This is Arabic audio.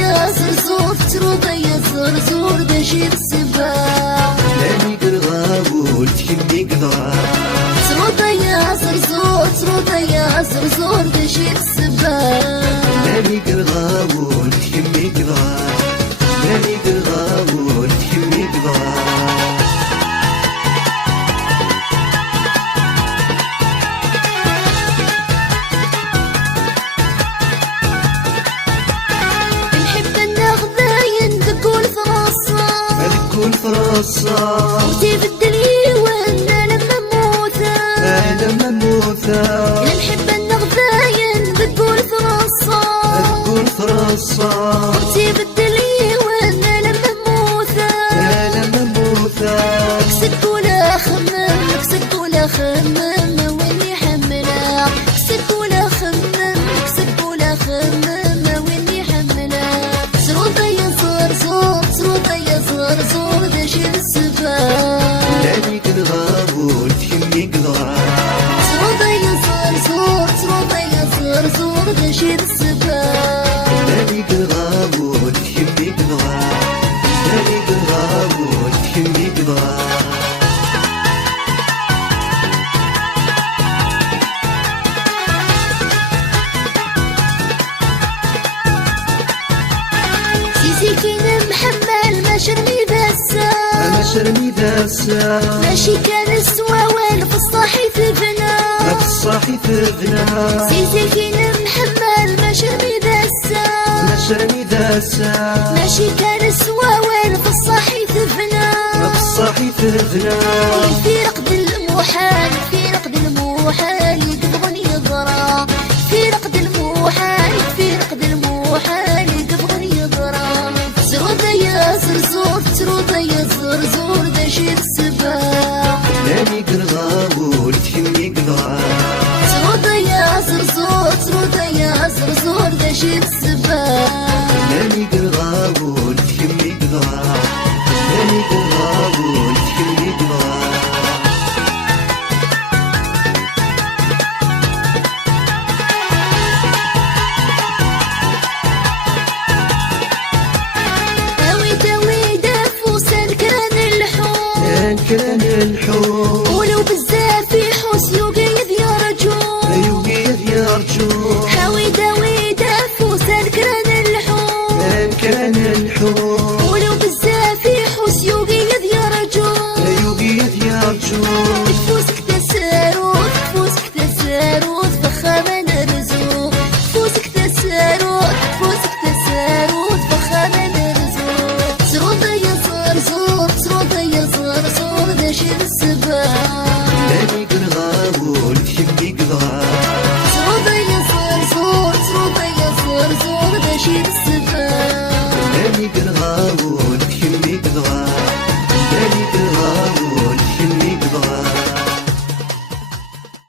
يا زرزور تروض يا زرزور داجي السباع لاني قرغابول تكمي قضاع تروض يا زرزور تروض يا زرزور داجي السباع لاني قرغابول تكمي قضاع لاني قرغابول تكمي قضاع فرصة وتي بدلي وانا لما موثا لما موثا نحب النغذاين بتقول فرصة بتقول فرصة وتي بدلي وانا لما موثا لما موثا كسك ولا خمم كسك ولا خمم ويني حملا كسك ولا خمم كسك ولا خمم ويني حملا سروطة يا زرزور سروطة يا زرزور داجي لاني قرغابول تكمي قضاع تروض يا زرزور تروض يا زرزور داجي السباع لاني قرغابول تكمي قضاع لاني قرغابول تكمي قضاع سيسي كاين محمل ما شرني داسا شرني داسا ماشي كان السواوال في الصحيف بنا في الصحيف بنا سيسي كاين محمل ما شرني داسا ما شرني داسا ماشي كان السواوال في الصحيف بنا في الصحيف بنا في رقد المحال في رقد المحال يقبضني يضرا في رقد المحال في رقد المحال يقبضني يضرا تروض يا زرزور تروض يا زرزور داجي السباع لاني قرغابول تكمي قضاع